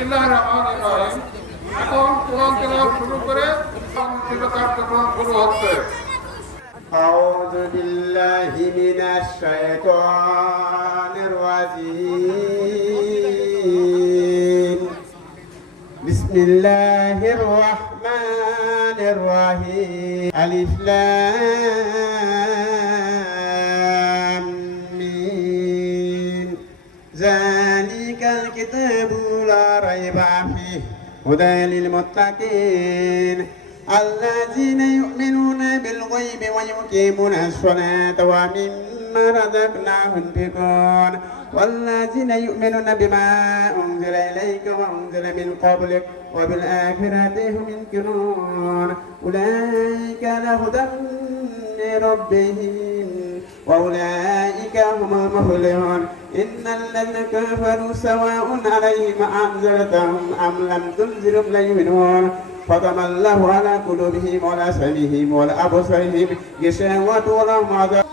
বিসমিল্লাহির রহমানির রহিম। এখন কোরআন তেলাওয়াত শুরু করে কার্যক্রম শুরু হচ্ছে। আউযু বিল্লাহি মিনাশ শাইতানির রাজীম। বিসমিল্লাহির রহমানির রহিম। আলিফ লাম মিম। যালিকাল কিতাবু লা রাইবা ফিহি হুদা লিল মুত্তাকিন الذين يؤمنون بالغيب ويقيمون الصلاة ومما رزقناهم ينفقون والذين يؤمنون بما أنزل إليك وأنزل من قبلك وبالآخرة هم يوقنون أولئك على هدى من ربهم وأولئك هم المفلحون إن الذين كفروا سواء عليهم أنذرتهم أم لم تنذرهم لا يؤمنون ختم الله على قلوبهم وعلى سمعهم وعلى أبصارهم غشاوة ولهم عذاب।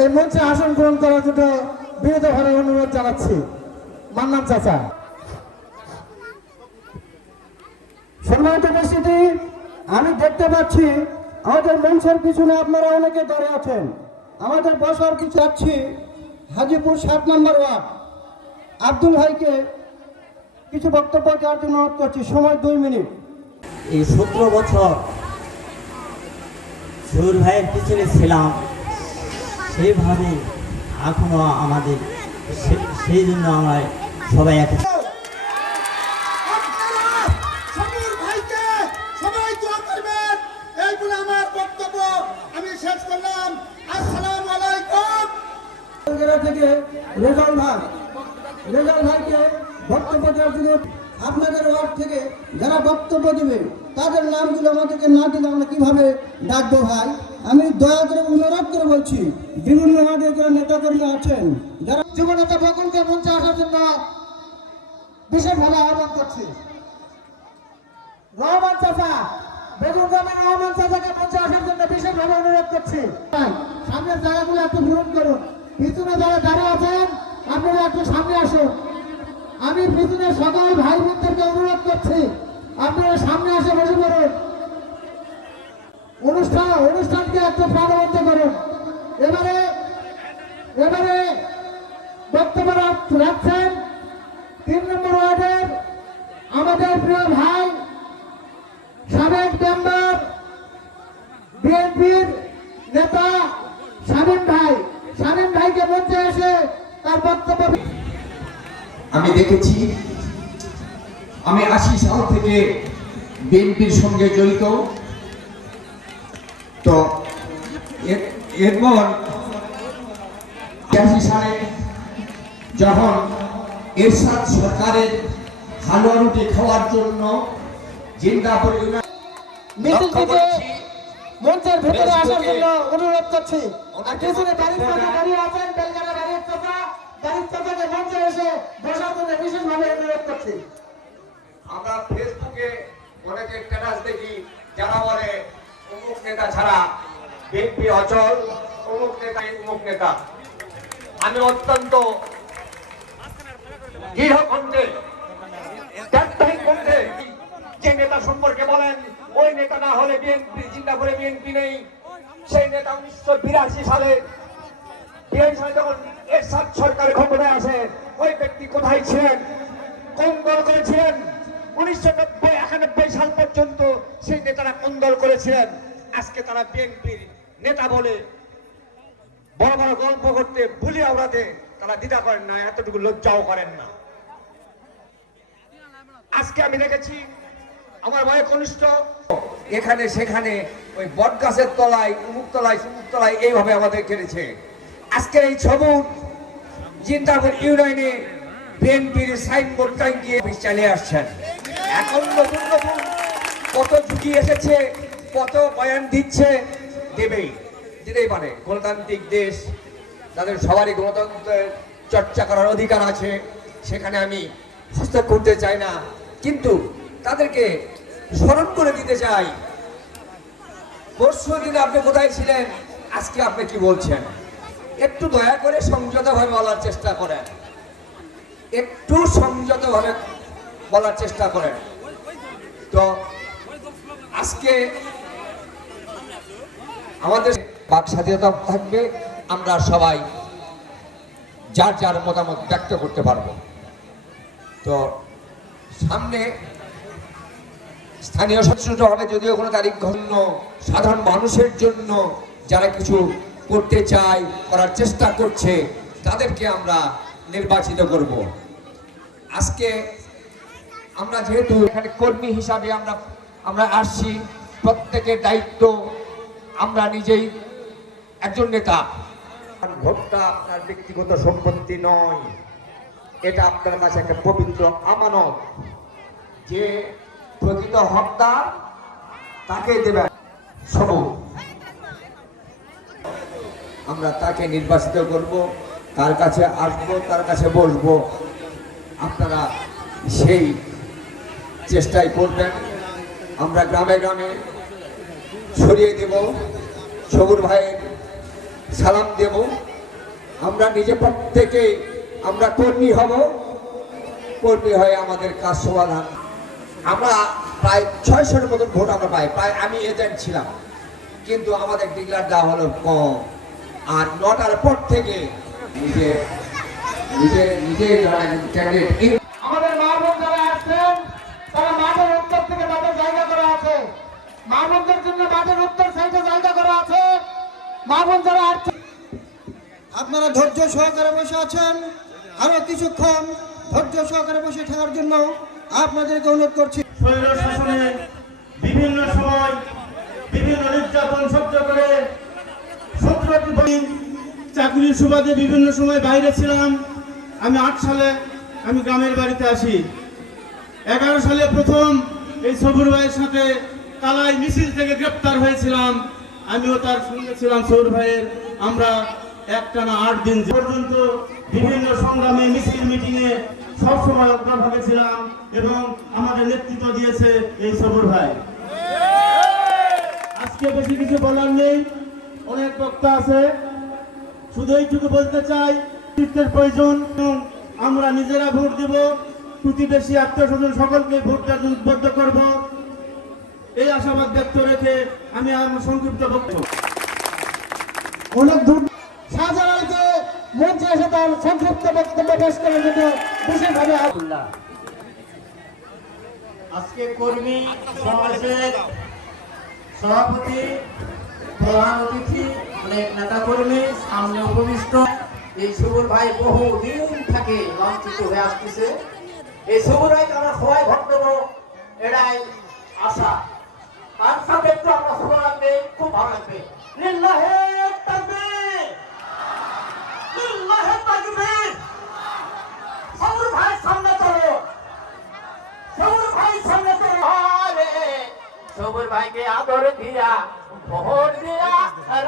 এই মঞ্চে আসন গ্রহণ করার জন্য বিনীতভাবে অনুরোধ জানাচ্ছি। মান্নান চাচা। সম্মানিত উপস্থিতি, আমি দেখতে পাচ্ছি আমাদের মঞ্চের পিছনে আপনারা অনেকে দাঁড়িয়ে আছেন। আমাদের বসার পিছু যাচ্ছি হাজিপুর 7 নম্বর ওয়ার্ড আব্দুল ভাইকে কিছু বক্তব্য দেওয়ার জন্য অনুরোধ করছি। সময় 2 মিনিট। এই 17 বছর জহুর ভাইয়ের পিছনে ছিলাম, সেইভাবে এখনো আমাদের সেই জন্য আমরা সবাই এক। থেকে রেজাল ভাইকে বক্তব্য দেওয়ার জন্য আপনাদের ওয়ার্ড থেকে যারা বক্তব্য দেবে তাদের নামগুলো আমাদেরকে না দিলে আমরা কিভাবে ডাকবো ভাই? আমি দয়া করে অনুরোধ করে বলছি, বিভিন্ন আমাদের যারা নেতাকর্মী আছেন, যারা যুবনেতা বকুলকে মঞ্চে আসার জন্য বিশেষভাবে আহ্বান করছি। রহমান চাচা, বেগম গ্রামের রহমান চাচাকে মঞ্চে আসার জন্য বিশেষভাবে অনুরোধ করছি। সামনের জায়গাগুলো একটু পূরণ করুন। পিছনে যারা দাঁড়িয়ে আছেন আপনারা একটু সামনে আসুন। আমি পিছনে সকল ভাই বোনদেরকে অনুরোধ করছি আপনারা সামনে এসে বসে পড়ুন। অনুষ্ঠানকে একটু প্রাণবন্ত করুন। এবারে বক্তব্য রাখছেন 3 নম্বর ওয়ার্ডের আমাদের প্রিয় ভাই, সাবেক মেম্বার, বিএনপির নেতা শামীম ভাইকে মঞ্চে এসে তার বক্তব্য। আমি দেখেছি, আমি 80 সাল থেকে বিএনপির সঙ্গে জড়িত। তো এরপর 80 সালে যখন এরশাদ সরকারের হালুয়া রুটি খাওয়ার জন্য জিন্দাপুর মঞ্চের ভিতরে আসার জন্য অনুরোধ করছি। আর পিছনে দাঁড়িয়ে আছেন বেলগাড়া বাড়ির চাচাকে মঞ্চে এসে বসার জন্য বিশেষভাবে অনুরোধ করছি। আমরা ফেসবুকে অনেকে স্ট্যাটাস দেখি যারা বলে অমুক নেতা ছাড়া বিএনপি অচল, অমুক নেতা। আমি অত্যন্ত দৃঢ় কণ্ঠে যে নেতা সম্পর্কে বলেন ওই নেতা না হলে বিএনপি জিন্দাপুরে বিএনপি নেই। সেই নেতা 1982 সালে যখন এরশাদ সরকার ক্ষমতায় আসে ওই ব্যক্তি কোথায় ছিলেন, কোন দল করেছিলেন? 1991 সাল পর্যন্ত সেই নেতারা কোন দল করেছিলেন? আজকে তারা বিএনপির নেতা বলে বড় বড় গল্প করতে, বুলি আওড়াতে তারা দ্বিধা করেন না, এতটুকু লজ্জাও করেন না। আজকে আমি দেখেছি আমার ভাই কনিষ্ঠ এখানে সেখানে ওই বট গাছের তলায়, উমুক তলায়, সুমুক তলায় এইভাবে আমাদের কেড়েছে। আজকে এই সবুজ জিন্দাপুর ইউনিয়নে বিএনপির সাইনবোর্ড টাঙ্গিয়ে চালিয়ে আসছেন। এখন নতুন নতুন কত ঝুঁকি এসেছে, কত বয়ান দিতেই পারে। গণতান্ত্রিক দেশ, তাদের সবারই গণতন্ত্রের চর্চা করার অধিকার আছে, সেখানে আমি হস্তক্ষেপ করতে চাই না, কিন্তু তাদেরকে স্মরণ করে দিতে চাই পরশুদিন আপনি কোথায় ছিলেন, আজকে আপনি কি বলছেন। একটু দয়া করে সংযতভাবে বলার চেষ্টা করেন, একটু সংযতভাবে বলার চেষ্টা করেন। তো আজকে আমাদের বাক স্বাধীনতা থাকবে, আমরা সবাই যার যার মতামত ব্যক্ত করতে পারবো। তো সামনে স্থানীয় সদস্য হবে, যদিও কোনো তারিখ ঘন্য সাধারণ মানুষের জন্য যারা কিছু করতে চায়, করার চেষ্টা করছে, তাদেরকে আমরা নির্বাচিত করব। আজকে আমরা যেহেতু এখানে কর্মী হিসাবে আমরা আসছি, প্রত্যেকের দায়িত্ব, আমরা নিজেই একজন নেতা। ভোটটা আপনার ব্যক্তিগত সম্পত্তি নয়, এটা আপনার কাছে একটা পবিত্র আমানত। যে প্রকৃত হকদার তাকে দেবেন সবুজ, আমরা তাকে নির্বাচিত করব, তার কাছে আসবো, তার কাছে বসবো। আপনারা সেই চেষ্টাই করবেন। আমরা গ্রামে গ্রামে ছড়িয়ে দেব, সবুর ভাইয়ের সালাম দেব। আমরা নিজে প্রত্যেকে আমরা কর্মী হব, কর্মী হয়ে আমাদের কাজ সমাধান। আমরা প্রায় 600-এর মতন ভোট আমরা পাই, প্রায় আমি এজেন্ট ছিলাম, কিন্তু আমাদের ডিক্লার দেওয়া হলো কম। আর 9টার পর থেকে নিজে ক্যান্ডিডেট। আমাদের মা বোন যারা আসছেন তারা মাঠের উত্তর থেকে তাদের জায়গা করা আছে, মা বোনদের জন্য মাঠের উত্তর সাইডে জায়গা করা আছে। মা বোন যারা আসছেন, আপনারা ধৈর্য সহকারে বসে আছেন, আরো কিছুক্ষণ ধৈর্য সহকারে বসে থাকার জন্য আপনাদেরকে অনুরোধ করছি। স্বৈর শাসনে বিভিন্ন সময় বিভিন্ন নির্যাতন সহ্য করে 17টি দিন চাকরির সুবাদে বিভিন্ন সময় বাইরে ছিলাম। আমি 8 সালে আমি গ্রামের বাড়িতে আসি। 11 সালে প্রথম এই সবুর ভাইয়ের সাথে কালাই মিছিল থেকে গ্রেপ্তার হয়েছিলাম। আমিও তার সঙ্গে ছিলাম সবুর ভাইয়ের। আমরা একটানা 8 দিন পর্যন্ত বিভিন্ন সংগ্রামে মিছিল মিটিংয়ে সবসময় অগ্রভাগে ছিলাম এবং আমাদের নেতৃত্ব দিয়েছে এই সবুর ভাই। আজকে বেশি কিছু বলার নেই, অনেক বক্তা আছে, শুধু এইটুকু বলতে চাই, নেতৃত্বের প্রয়োজন। আমরা নিজেরা ভোট দেব, প্রতিবেশী আত্মীয় স্বজন সকলকে ভোট দেওয়ার উদ্বুদ্ধ করব, এই আশাবাদ ব্যক্ত রেখে আমি আমার সংক্ষিপ্ত বক্তব্য। অনেক দূর শাহজালালকে মঞ্চে এসে তার সংক্ষিপ্ত বক্তব্য পেশ করার জন্য বিশেষভাবে আজকে কর্মী সমাবেশের সভাপতি, প্রধান অতিথি, অনেক নেতা কর্মী সামনে উপবিষ্ট। এই সবুর ভাই বহু দিন থেকে লাঞ্ছিত হয়ে আসতেছে। এই সবুর ভাইকে আমরা সবাই ভোট দেবো, এটাই আশা। তার সাথে একটু আমরা স্লোগান দেই, খুব ভালো লাগবে। লিল্লাহে তাকবীর, লিল্লাহে তাকবীর। সবুর ভাই সামনে চলো, সবুর ভাই সামনে চলো। আরে সবুর ভাইকে আদর দিয়া, ভোট দিয়া,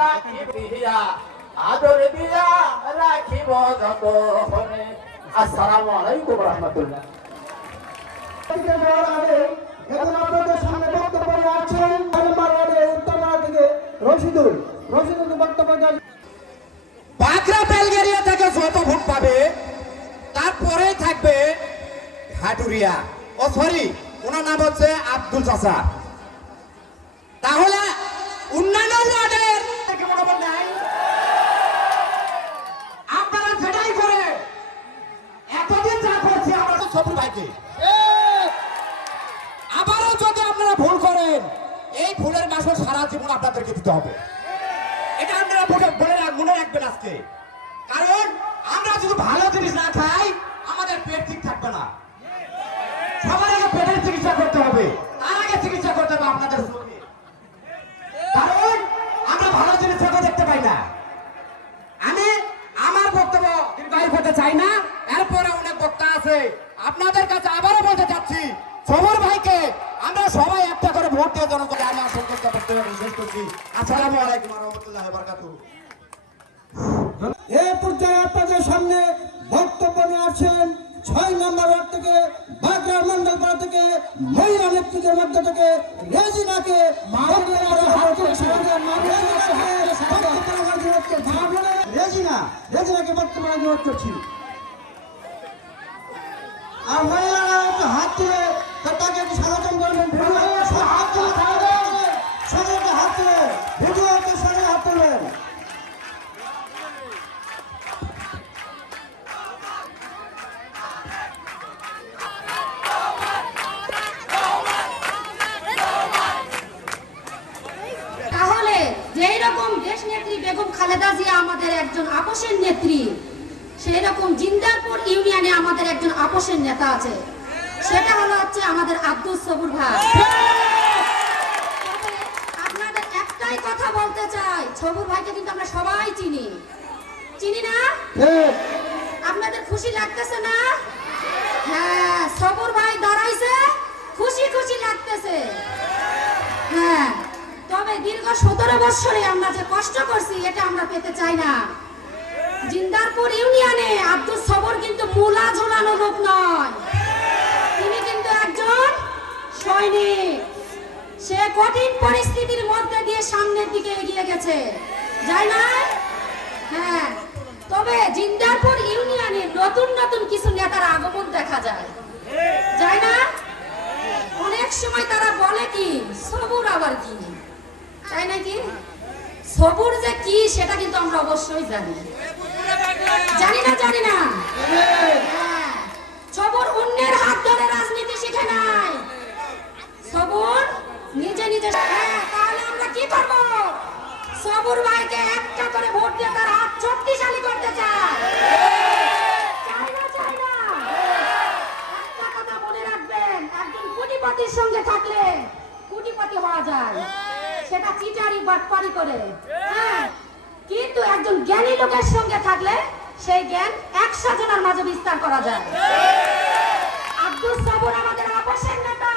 রাখি দিয়া, আদর দিয়া রাখিব যতক্ষণে। আসসালামু আলাইকুম ওয়া রাহমাতুল্লাহ। এখন আপনাদের সামনে বক্তব্য রাখছেন উত্তরপাড়া থেকে রশিদুল বক্তব্য। বাগরা বেলগেরিয়া থেকে যত ভোট পাবে তারপরে থাকবে হাটুরিয়া, ও সরি ওনার নাম হচ্ছে আব্দুল চাচা। তাহলে অন্যান্য ওয়ার্ডের থেকে মনোবল নাই, আপনারা সেটাই করে এতদিন যা করছি আমরা সবুর ভাইকে। আবারও যদি আপনারা ভুল করেন, এই ভুলের মাসুল সারা জীবন আপনাদেরকে দিতে হবে। এটা আপনারা মনে রাখবেন আজকে, কারণ আমরা যদি ভালো জিনিস না খাই আমাদের পেট ঠিক থাকবে না। সবার আগে পেটের চিকিৎসা করতে হবে, তার আগে চিকিৎসা করতে হবে আপনাদের শরীরে। কারণ আমরা ভালো জিনিস চোখে দেখতে পাই না। আমি আমার বক্তব্য দীর্ঘায়ু করতে চাই না, এরপরে অনেক বক্তা আছে। আপনাদের কাছে আবারও বলতে চাচ্ছি, সবুর ভাইকে আমরা সবাই একটা করে ভোট দিয়ে জনগণকে আমি আসল করতে শেষ করছি। আসসালামু আলাইকুম ওয়া রাহমাতুল্লাহি ওয়া বারাকাতুহু। এই পর্যায়ে আপনাদের সামনে বক্তব্য নিয়ে আসছেন 6 নম্বর ওয়ার্ড থেকে বাগড়া মন্ডলপাড়া থেকে মহিলা নেতৃত্বের মধ্য থেকে রেজিনাকে রেজিনাকে বক্তব্য অনুরোধ করছি। আর মহিলারা হাত তুলে তাকে একটু স্বাগতম করবেন। ভিডিও সব হাত তুলে সবাইকে হাত তুলে ভিডিওতে সবাই হাত তুলবেন। তাহলে যেই রকম দেশ নেত্রী বেগম খালেদা জিয়া আমাদের একজন আপোষের নেত্রী, সেই রকম জিন্দারপুর ইউনিয়নে আমাদের একজন আপোষের নেতা আছে, সেটা হচ্ছে আমাদের আব্দুল সবুর ভাই। তবে আপনাদের একটাই কথা বলতে চাই, সবুর ভাইকে কিন্তু আমরা সবাই চিনি, চিনি না? আপনাদের খুশি লাগতেছে না? হ্যাঁ, সবুর ভাই দাঁড়াইছে, খুশি খুশি লাগতেছে। হ্যাঁ, তবে দীর্ঘ 17 বছরে আমরা যে কষ্ট করছি এটা আমরা পেতে চাই না। জিন্দারপুর ইউনিয়নে আব্দুল সবর কিন্তু মূলা ঝোলানো লোক নয়, তিনি কিন্তু একজন সৈনিক। সে কঠিন পরিস্থিতির মধ্যে দিয়ে সামনের দিকে এগিয়ে গেছে, যাই না? হ্যাঁ, তবে জিন্দারপুর ইউনিয়নে নতুন নতুন কিছু নেতার আগমন দেখা যায়, যাই না? অনেক সময় তারা বলে কি সবুর আবার কি, তাই নাকি? সবুর যে কি সেটা কিন্তু আমরা অবশ্যই জানি, জানি না? জানি না? হ্যাঁ, সবুর অন্যের হাত ধরে রাজনীতি শিখে নাই, সবুর নিজে নিজে। হ্যাঁ, তাহলে আমরা কি করব? সবুর ভাইকে একটা করে ভোট দিয়ে তার হাত শক্তিশালী করতে চাই, চাই না? চাই না? একটা কথা মনে রাখবেন, একজন কোটিপতির সঙ্গে থাকলে কোটিপতি হওয়া যায়, সেটা চিটারি বাটপারি করে। হ্যাঁ, কিন্তু একজন জ্ঞানী লোকের সঙ্গে থাকলে সেই জ্ঞান 100 জনের মাঝে বিস্তার করা যায়। আব্দুল সবুর আমাদের আপোষের নেতা,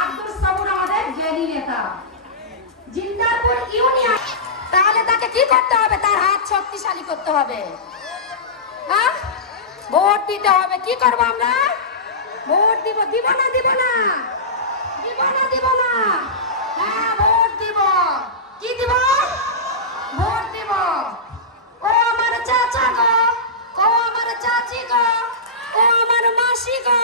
আব্দুল সবুর আমাদের জ্ঞানী নেতা। জিন্দারপুর ইউনিয়ন, তাহলে তাকে কি করতে হবে? তার হাত শক্তিশালী করতে হবে, হ্যাঁ, ভোট দিতে হবে। কি করবো আমরা? ভোট দিব। দিব না? দিব না? দিব না? দিব না? হ্যাঁ, ভোট দিব। কি দিব? ভোট দিব। ও আমার চাচা গো, ও আমার চাচি গো, ও আমার মাসি গো,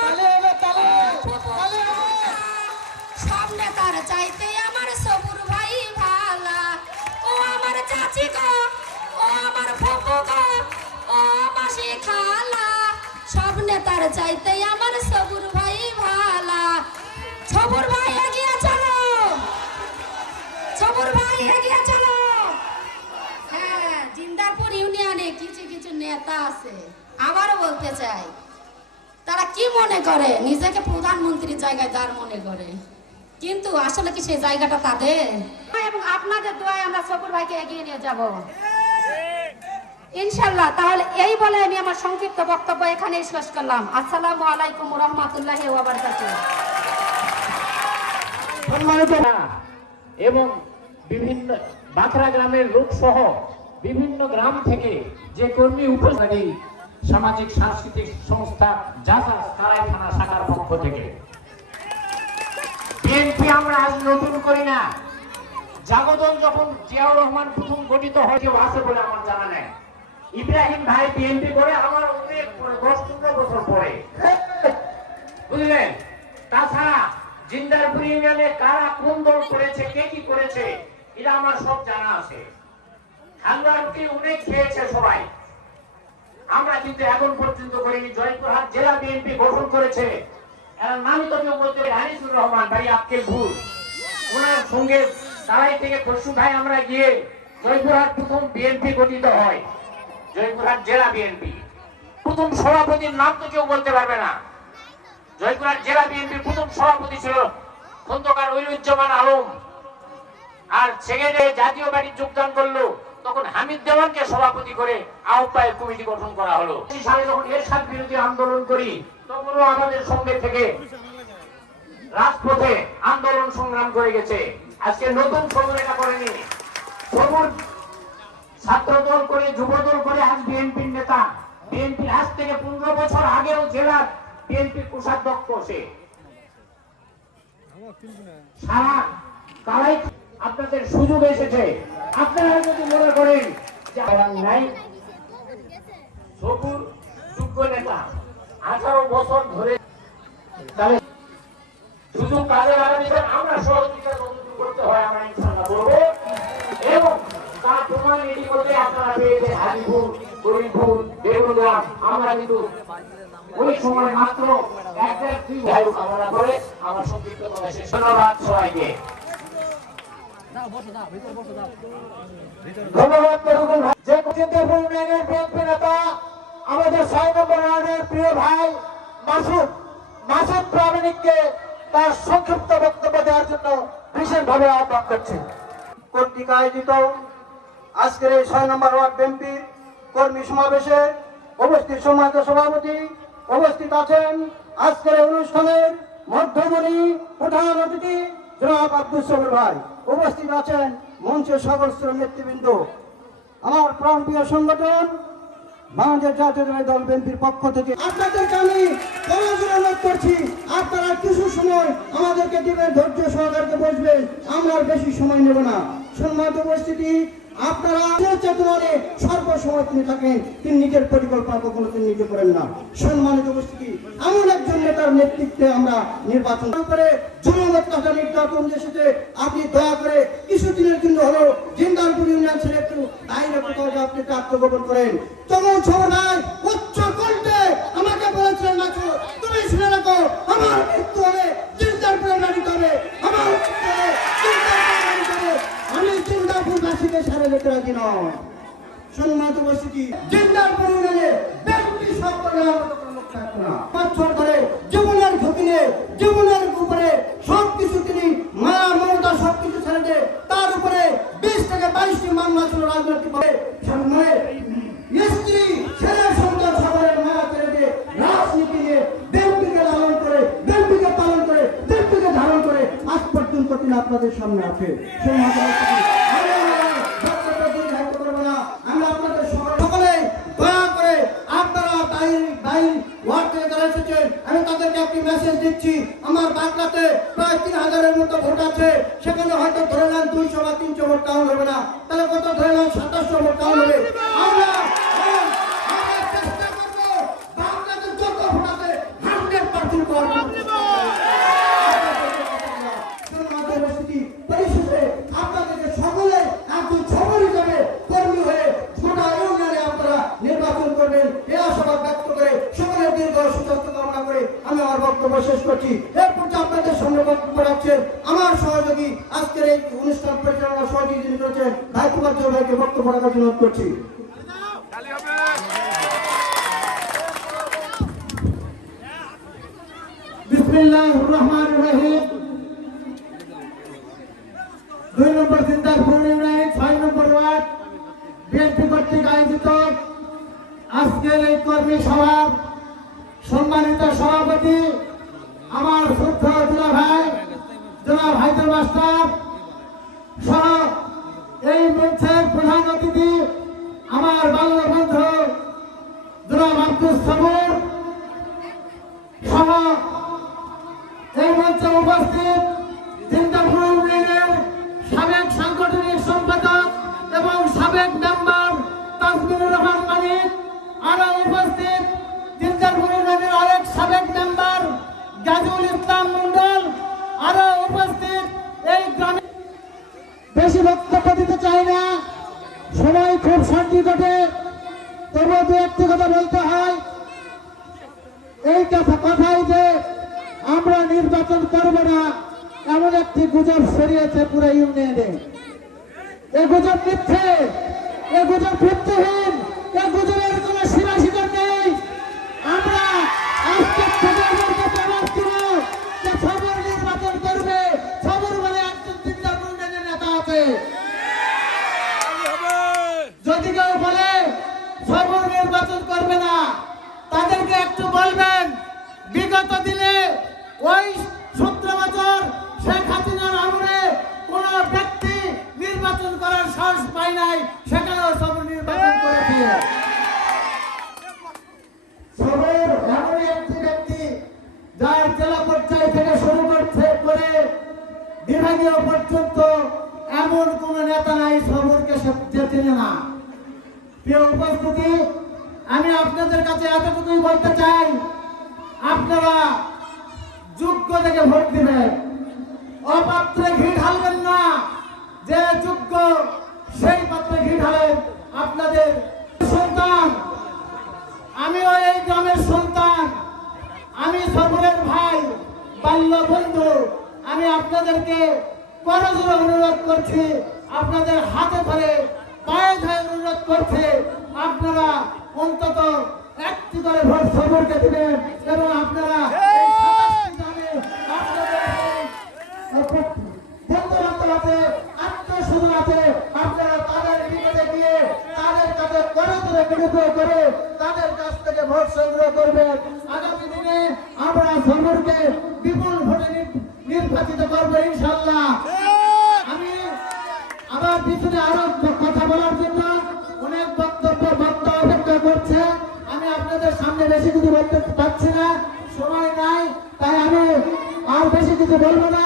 সব নেতার চাইতে আমার সবুর ভাই ভালা। ও আমার চাচি গো, ও আমার ফুফু গো, ও মাসি খালা, সব নেতার চাইতে আমার সবুর ভাই ভালা। সবুর ভাই এগিয়ে চলো, সবুর ভাই এগিয়ে চলো। হ্যাঁ, জিন্দারপুর ইউনিয়নে কিছু কিছু নেতা আছে, আবারও বলতে চাই, তারা কি মনে করে নিজেকে প্রধানমন্ত্রীর জায়গায় দাঁড় মনে করে, কিন্তু আসলে কি সেই জায়গাটা তাদের? এবং আপনাদের দোয়ায় আমরা সবুর ভাইকে এগিয়ে নিয়ে যাব ইনশাআল্লাহ। তাহলে এই বলে আমি আমার সংক্ষিপ্ত বক্তব্য এখানে শেষ করলাম। আসসালামু আলাইকুম ওয়া রাহমাতুল্লাহি ওয়া বারাকাতুহু। সম্মানিত এবং বিভিন্ন বাখরা গ্রামের লোক সহ বিভিন্ন গ্রাম থেকে যে কর্মী উপস্থিত, সামাজিক সাংস্কৃতিক সংস্থা জাসাস কারাই থানা শাখার পক্ষ থেকে বিএনপি আমরা আজ নতুন করি না। জাগদল যখন জিয়াউর রহমান প্রথম গঠিত হয়, কেউ আছে বলে আমার জানা নেই। ইব্রাহিম ভাই বিএনপি করে আমার অনেক পরে 10-15 বছর পরে, বুঝলেন? তাছাড়া জিন্দারপুর ইউনিয়নে কারা কোন দল করেছে, কে কি করেছে, এটা আমার সব জানা আছে। হাঙ্গারকে অনেক খেয়েছে সবাই, আমরা কিন্তু এখন পর্যন্ত করিনি। জয়পুরহাট জেলা বিএনপি গঠন করেছে, এর নামই তো কেউ বলতে, হানিসুর রহমান ভাই আক্কেল ভুল, ওনার সঙ্গে তারাই থেকে পরশু ভাই আমরা গিয়ে জয়পুরহাট প্রথম বিএনপি গঠিত হয়, জয়পুরহাট জেলা বিএনপি। প্রথম সভাপতির নাম তো কেউ বলতে পারবে না। জয়পুরহাট জেলা বিএনপির প্রথম সভাপতি ছিল খন্দকার ওইরুজ্জামান আলম, আর সেখানে জাতীয় বাড়ি যোগদান করলো তখন হামিদ দেওয়ানকে সভাপতি করে আহ্বায়ক কমিটি গঠন করা হলো। এই সালে যখন এরশাদ বিরোধী আন্দোলন করি, তখনও আমাদের সঙ্গে থেকে রাজপথে আন্দোলন সংগ্রাম করে গেছে। আজকে নতুন সবুর এটা করেনি, সবুর ছাত্র দল করে, যুব দল করে আজ বিএনপির নেতা। বিএনপির আজ থেকে 15 বছর আগেও জেলার বিএনপির কোষাধ্যক্ষ সে। সারা কালাই আপনাদের সুযোগ এসেছে, আপনারা যদি মনে করেন যে নাই, সবুর যোগ্য নেতা 18 বছর ধরে, তাহলে কাজে লাগাবেন, আমরা সহযোগিতা যতটুকু করতে হয় আমরা ইনশাআল্লাহ করবো। এবং তার প্রমাণ ইতিমধ্যে আপনারা পেয়েছেন হাজিপুর, করিমপুর, বেগুনগাঁ। আমরা কিন্তু ওই সময় মাত্র 1-2 ভাই কামনা করে আমার সংক্ষিপ্ত কথা শেষ। ধন্যবাদ সবাইকে। ধন্যবাদ তরুণ ভাই। যে চিন্তাপুর ইউনিয়নের বিএনপি নেতা আমাদের 6 নম্বর ওয়ার্ডের প্রিয় ভাই মাসুদ প্রামাণিককে তার সংক্ষিপ্ত বক্তব্য দেওয়ার জন্য বিশেষভাবে আহ্বান করছি। কর্তৃক আয়োজিত আজকের এই 6 নম্বর ওয়ার্ড বিএনপির কর্মী সমাবেশে উপস্থিত সম্মানিত সভাপতি, উপস্থিত আছেন আজকের এই অনুষ্ঠানের মধ্যমণি প্রধান অতিথি জনাব আব্দুল সবুর ভাই, উপস্থিত আছেন মঞ্চের সকল শ্রেণীর নেতৃবৃন্দ, আমার প্রাণপ্রিয় সংগঠন বাংলাদেশ জাতীয়তাবাদী দল বিএনপির পক্ষ থেকে আপনাদেরকে আমি অনুরোধ করছি, আপনারা কিছু সময় আমাদেরকে দিবেন, ধৈর্য সহকারে বসবেন, আমরা আর বেশি সময় নেব না। সম্মানিত উপস্থিতি, আপনারা চেতনারে সর্বসময় তিনি থাকেন, তিনি নিজের পরিকল্পনা কখনো তিনি নিজে করেন না। সম্মানিত উপস্থিতি, এমন একজন নেতার নেতৃত্বে আমরা নির্বাচন করে জনমত নির্বাচন এসেছে, আপনি দয়া করে কিছুদিনের জন্য হলো জিন্দালপুর ইউনিয়ন ছেড়ে একটু বাইরে কোথাও আপনি আত্মগোপন করেন। তখন সবাই উচ্চ কণ্ঠে আমাকে বলেছিলেন, নাচো তুমি শুনে রাখো, আমার মৃত্যু হবে জিন্দালপুরে নাড়িতে হবে, আমার মৃত্যু হবে জিন্দালপুরে নাড়িতে হবে। আমি জিন্দালপুরবাসীকে সারা যেতে রাজি নয়। সম্মানিত উপস্থিতি, জিন্দালপুর ইউনিয়নে ব্যক্তি সকলের মতো কোনো লোক থাকতো না। 5 বছর ধরে জীবনের ঝুঁকি নিয়ে জীবনের উপরে সবকিছু তিনি মায়া মমতা সবকিছু ছেড়ে দিয়ে তার উপরে 20 থেকে 22টি মামলা ছিল রাজনৈতিক সামনে স্ত্রী ছেলে সন্তান সকলের মায়া ছেড়ে দিয়ে রাজনীতি নিয়ে ব্যক্তিকে লালন করে ব্যক্তিকে পালন করে ব্যক্তিকে ধারণ করে আজ পর্যন্ত তিনি আপনাদের সামনে আছে। সেই আমরা আপনাদের সকলে দয়া করে আপনারা ওয়ার্ড থেকে যারা এসেছেন, আমি তাদেরকে একটি মেসেজ দিচ্ছি। আমার বাংলাতে প্রায় 3000-এর মতো ভোট আছে, সেখানে হয়তো ধরে নেন 200 বা 300 ভোট কাউন্ট হবে না, তাহলে কত ধরে নেন 2700 ভোট কাউন্ট হবে। আমরা চেষ্টা করবো বাংলাতে যত ভোট আছে 100% করার পরিশেষে আপনাদেরকে সকলে একজন সবল হিসাবে কর্মী হয়ে গোটা ইউনিয়নে আপনারা নির্বাচন করবেন, এই আশাবাদ ব্যক্ত করে সকলের দীর্ঘ সুস্বাস্থ্য কামনা করে আমি আমার বক্তব্য শেষ করছি। এরপর আপনাদের সামনে বক্তব্য রাখছেন আমার সহযোগী, আজকের এই অনুষ্ঠান পরিচালনা সহযোগী যিনি করেছেন ভাই কুমার ভাইকে বক্তব্য রাখার জন্য অনুরোধ করছি। বিসমিল্লাহির রহমানির রহিম। 2 নম্বর জিন্দালপুর ইউনিয়ন 6 নম্বর ওয়ার্ড বিএনপি কর্তৃক আয়োজিত আজকের এই কর্মী সভার সম্মানিত সভাপতি আমার শ্রদ্ধ দুলা ভাই জনাব হায়দার মাস্টার সহ এই মঞ্চের প্রধান অতিথি আমার বাংলা বন্ধু জনাব আব্দুল সবুর সহ এই মঞ্চে উপস্থিত জিন্দালপুর ইউনিয়নের সাবেক সাংগঠনিক সম্পাদক এবং সাবেক মেম্বার তাজমিনুর রহমান মানিক, আরো উপস্থিত জিন্দালপুর ইউনিয়নের আরেক সাবেক মেম্বার গাজীউল ইসলাম মন্ডল, আরো উপস্থিত এই গ্রামে। বেশি বক্তব্য দিতে চাই না, সবাই খুব শান্তি ঘটে, তবুও 2-1টি কথা বলতে হয়। এই কথাই যে আমরা নির্বাচন করব না এমন একটি গুজব ছড়িয়েছে পুরো ইউনিয়নে। এই গুজব মিথ্যে, এই গুজব ভিত্তিহীন, এই গুজবের কোন শিরাশিকার নেই। আমরা আজকে থেকে বলতে পারছি না যে সবর নির্বাচন করবে, সবর বলে একজন জিন্দালপুর ইউনিয়নের নেতা আছে। যদি কেউ বলে সবর নির্বাচন করবে না, তাদেরকে একটু বলবেন বিগত দিনে ওই 17 বছর শেখ হাসিনার আমলে কোন ব্যক্তি নির্বাচন করার সাহস পায় নাই, সেখানেও সবর নির্বাচন করেছে। সবর এমন একটি ব্যক্তি যার জেলা পর্যায় থেকে শুরু করছে করে বিভাগীয় পর্যন্ত এমন কোন নেতা নাই সবরকে যে চেনে না। প্রিয় উপস্থিতি, আমি আপনাদের কাছে এতটুকুই বলতে চাই, আপনারা যোগ্য থেকে ভোট দিবেন। বাল্য বন্ধু, আমি আপনাদেরকে করজোড়ে অনুরোধ করছি, আপনাদের হাতে ধরে পায়ে ধরে অনুরোধ করছি, আপনারা অন্তত একটি করে ভোট সবরকে দিবেন এবং আপনারা এই 27টি গ্রামে আপনাদের বন্ধু বান্ধব আছে, আত্মীয় আছে, আপনারা তাদের নিকটে গিয়ে তাদের কাছে করজোড়ে বিনয় করে তাদের কাছ থেকে ভোট সংগ্রহ করবেন। আগামী দিনে আমরা সবরকে বিপুল ভোটে নির্বাচিত করবো ইনশাল্লাহ। আমি আমার পিছনে আরো কথা বলার জন্য অনেক বক্তব্য অপেক্ষা করছে, আমি আপনাদের সামনে বেশি কিছু বলতে পারছি না, সময় নাই, তাই আমি আর বেশি কিছু বলবো না।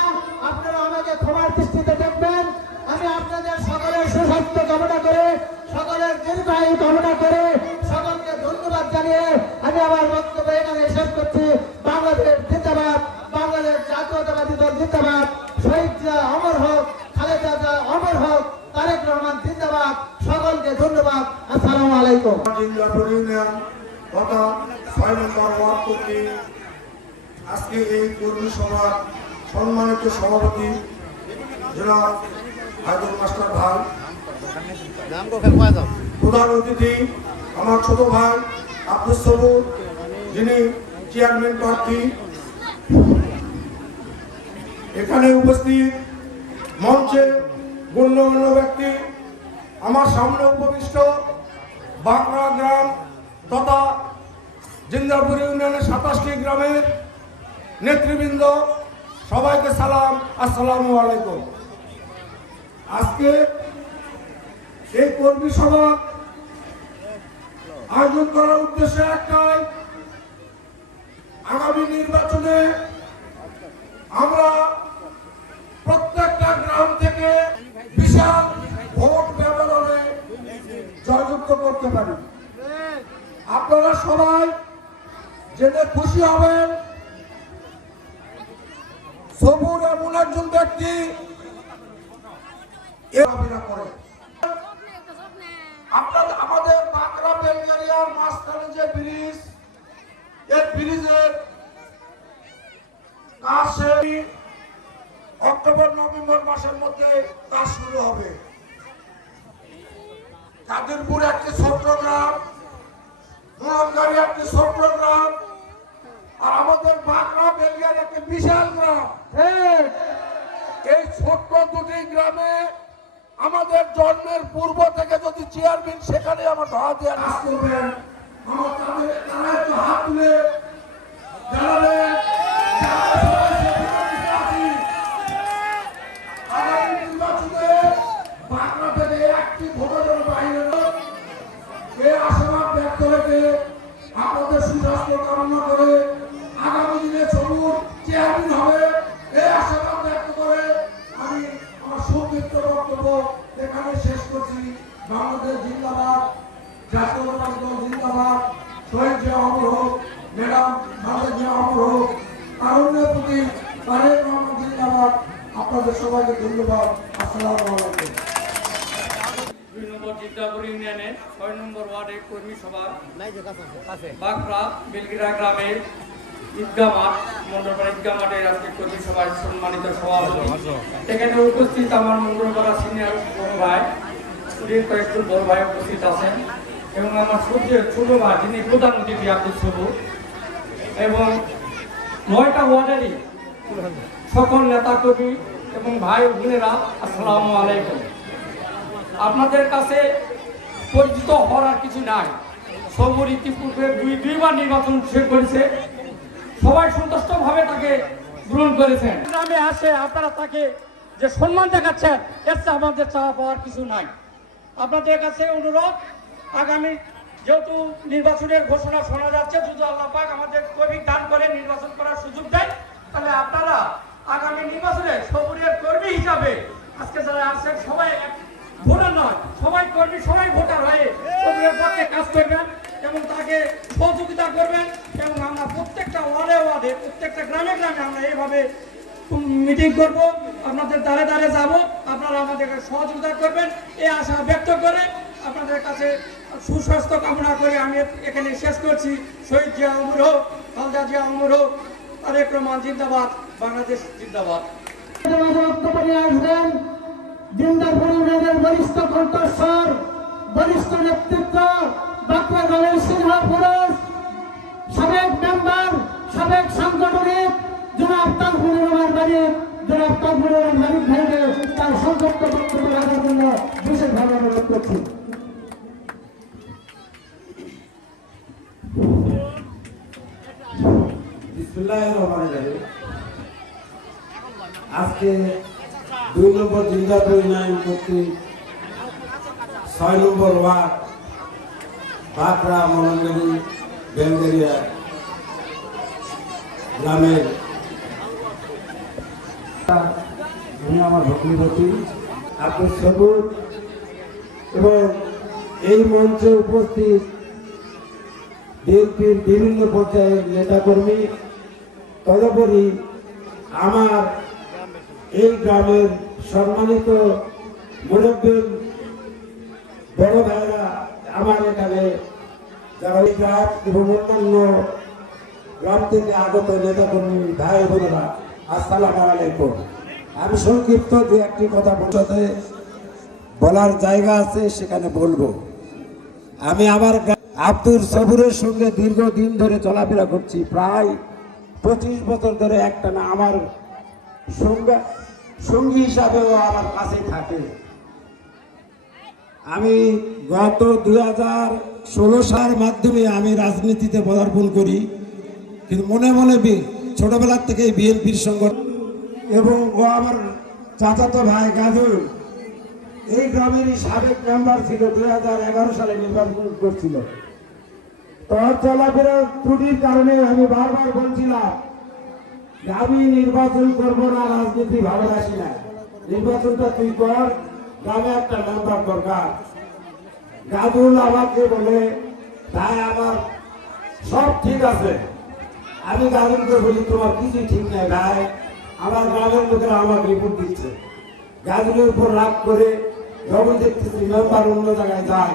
আপনারা আমাকে ক্ষমার দৃষ্টিতে দেখবেন। আমি আপনাদের সকলের সুস্বাস্থ্য কামনা করে, সকলের দীর্ঘায়ু কামনা করে, সকলকে ধন্যবাদ জানিয়ে আমি আমার বক্তব্য এখানে শেষ করছি। বাংলাদেশ জিন্দাবাদ, বাংলাদেশ জাতীয়তাবাদী দল জিন্দাবাদ, শহীদ জিয়া অমর হোক, খালেদা জিয়া অমর হোক, তারেক রহমান জিন্দাবাদ। সকলকে ধন্যবাদ। আসসালামু আলাইকুম। জিন্দাপুর ইউনিয়ন তথা 6 নম্বর ওয়ার্ড কর্তৃক আজকে এই কর্মী সভার সম্মানিত সভাপতি জনাব হায়দুল মাস্টার ভাই, প্রধান অতিথি আমার ছোট ভাই আব্দুল সবুর, যিনি চেয়ারম্যান প্রার্থী, এখানে উপস্থিত মঞ্চে গণ্যমান্য ব্যক্তি, আমার সামনে উপবিষ্ট বাঁকড়া গ্রাম তথা জিন্দাপুর ইউনিয়নের 27টি গ্রামের নেতৃবৃন্দ, সবাইকে সালাম, আসসালামু আলাইকুম। আজকে এই কর্মী সভা আয়োজন করার উদ্দেশ্য একটাই, আগামী নির্বাচনে আমরা প্রত্যেকটা গ্রাম থেকে বিশাল ভোট ব্যবধানে জয়যুক্ত করতে পারি। আপনারা সবাই জেনে খুশি হবেন, সবুর এমন একজন ব্যক্তি করে আমাদের বাঁকড়া বেলগারিয়ার মাঝখানে যে ব্রিজ, এই ব্রিজের কাজ অক্টোবর নভেম্বর মাসের মধ্যে কাজ শুরু হবে। কাদিরপুর একটি ছোট্ট গ্রাম, মোহনগাড়ি একটি ছোট্ট গ্রাম, আর আমাদের বাঁকড়া বেলগারি একটি বিশাল গ্রাম। এই ছোট্ট দুটি গ্রামে আমাদের জন্মের পূর্ব থেকে যদি চেয়ারম্যান সেখানে আমার ধরা দিয়ে কাজ করবেন, আমার তারা একটু হাত তুলে জানাবেন আগামী নির্বাচনে বাঁকড়া থেকে একটি ভোটের বাইরে এই আশাবাদ ব্যক্ত রেখে আপনাদের সুস্বাস্থ্য কামনা করে আগামী দিনে সবুর চেয়ারম্যান হবে এই আশাবাদ ব্যক্ত করে আমি আমার সংক্ষিপ্ত বক্তব্য এখানে শেষ করছি। বাংলাদেশ জিন্দাবাদ, জাতীয়তাবাদী দল জিন্দাবাদ, শহীদ জিয়া অমর হোক, ম্যাডাম খালেদা জিয়া অমর হোক, তারুণ্যের প্রতি তারেক রহমান জিন্দাবাদ। আপনাদের সবাইকে ধন্যবাদ। আসসালামু আলাইকুম। 2 নম্বর জিন্দাপুর ইউনিয়নের 6 নম্বর ওয়ার্ডের কর্মী সভা বাঁকড়া বেলগিরা গ্রামের ঈদগাহ মাঠ, মন্ডলপাড়া ঈদগাহ মাঠের আজকে কর্মী সভায় সম্মানিত সভাপতি, এখানে উপস্থিত আমার মন্ডলপাড়া সিনিয়র বড় ভাই, কয়েকজন বড় ভাই উপস্থিত আছেন এবং আমার ছোট ভাই যিনি প্রধান অতিথি আব্দুল সবুর এবং 9টা ওয়ার্ডেরই সকল নেতা কর্মী এবং ভাই বোনেরা, আসসালামু আলাইকুম। আপনাদের কাছে পরিচিত হওয়ার আর কিছু নাই। সবুর ইতিপূর্বে দুইবার নির্বাচন শেষ করেছে, সবাই সন্তুষ্টভাবে তাকে গ্রহণ করেছেন। গ্রামে আসে আপনারা তাকে যে সম্মান দেখাচ্ছেন, এর চেয়ে আমাদের চাওয়া পাওয়ার কিছু নাই। আপনাদের কাছে অনুরোধ, আগামী যেহেতু নির্বাচনের ঘোষণা শোনা যাচ্ছে, যদি আল্লাহ পাক আমাদের তৌফিক দান করে নির্বাচন করার সুযোগ দেয়, তাহলে আপনারা আগামী নির্বাচনে সবুরের কর্মী হিসাবে আজকে যারা আছেন সবাই ভোটার নয়, সবাই কর্মী, সবাই ভোটার হয়ে সবুরের পক্ষে কাজ করবেন এবং তাকে সহযোগিতা করবেন। এবং আমরা প্রত্যেকটা ওয়ার্ডে প্রত্যেকটা গ্রামে আমরা এইভাবে মিটিং করব, আপনাদের দ্বারে দ্বারে যাব, আপনারা আমাদেরকে সহযোগিতা করবেন এই আশা ব্যক্ত করে আপনাদের কাছে সুস্বাস্থ্য কামনা করে আমি এখানে শেষ করছি। শহীদ জিয়া অমর হোক, খালেদা জিয়া অমর হোক, তারেক রহমান জিন্দাবাদ। বাংলাদেশ জিন্দাবাদ। বক্তব্য নিয়ে আসবেন জিন্দাপুর ইউনিয়নের বরিষ্ঠ কণ্ঠস্বর, বরিষ্ঠ নেতৃত্ব, বাঁকুড়া গ্রামের সিংহ পুরুষ, সাবেক মেম্বার, সাবেক সাংগঠনিক জনাব তাজমুল রহমান মালিক, জনাব তাজমুল রহমান মালিক ভাইকে তার সংক্ষিপ্ত বক্তব্য রাখার জন্য বিশেষভাবে অনুরোধ করছি। আজকে 2 নম্বর জিন্দাপুর ইউনিয়ন কর্তৃক 6 নম্বর ওয়ার্ড বাঁকড়া মলঙ্গিনী বেলগেরিয়া গ্রামের আমি আমার ভগ্নিপতি আব্দুল সবুর এবং এই মঞ্চে উপস্থিত বিএনপির বিভিন্ন পর্যায়ের নেতাকর্মী, তদুপরি আমার এই গ্রামের সম্মানিত মুরব্বী বড় ভাইরা, আমার এখানে যারা এই গ্রাম এবং অন্যান্য গ্রাম থেকে আগত নেতাকর্মী ভাই বোনেরা, আসসালামু আলাইকুম। আমি সংক্ষিপ্ত দু একটি কথা বলতে বলার জায়গা আছে, সেখানে বলবো। আমি আমার আব্দুল সবুরের সঙ্গে দীর্ঘদিন ধরে চলাফেরা করছি, প্রায় 25 বছর ধরে একটানা আমার সঙ্গী হিসাবেও আমার কাছে থাকে। আমি গত 2016 সালের মাধ্যমে আমি রাজনীতিতে পদার্পণ করি, কিন্তু মনে মনে ছোটবেলার থেকেই বিএনপির সংগঠন এবং ও আমার চাচাতো ভাই গাজুল এই গ্রামেরই সাবেক মেম্বার ছিল, 2011 সালে নির্বাচন করছিল। তোর চলাফেরার ত্রুটির কারণে আমি বারবার বলছিলাম যে আমি নির্বাচন করব না, রাজনীতি ভালোবাসি না, নির্বাচনটা তুই কর, গ্রামে একটা মেম্বার দরকার। গাজুল আমাকে বলে তাই আমার সব ঠিক আছে। আমি গাজুলকে বলি তোমার কিছু ঠিক নাই ভাই, আমার গ্রামের লোকেরা আমার রিপোর্ট দিচ্ছে। গাজুলের উপর রাগ করে যখন দেখতেছি মেম্বার অন্য জায়গায় যায়,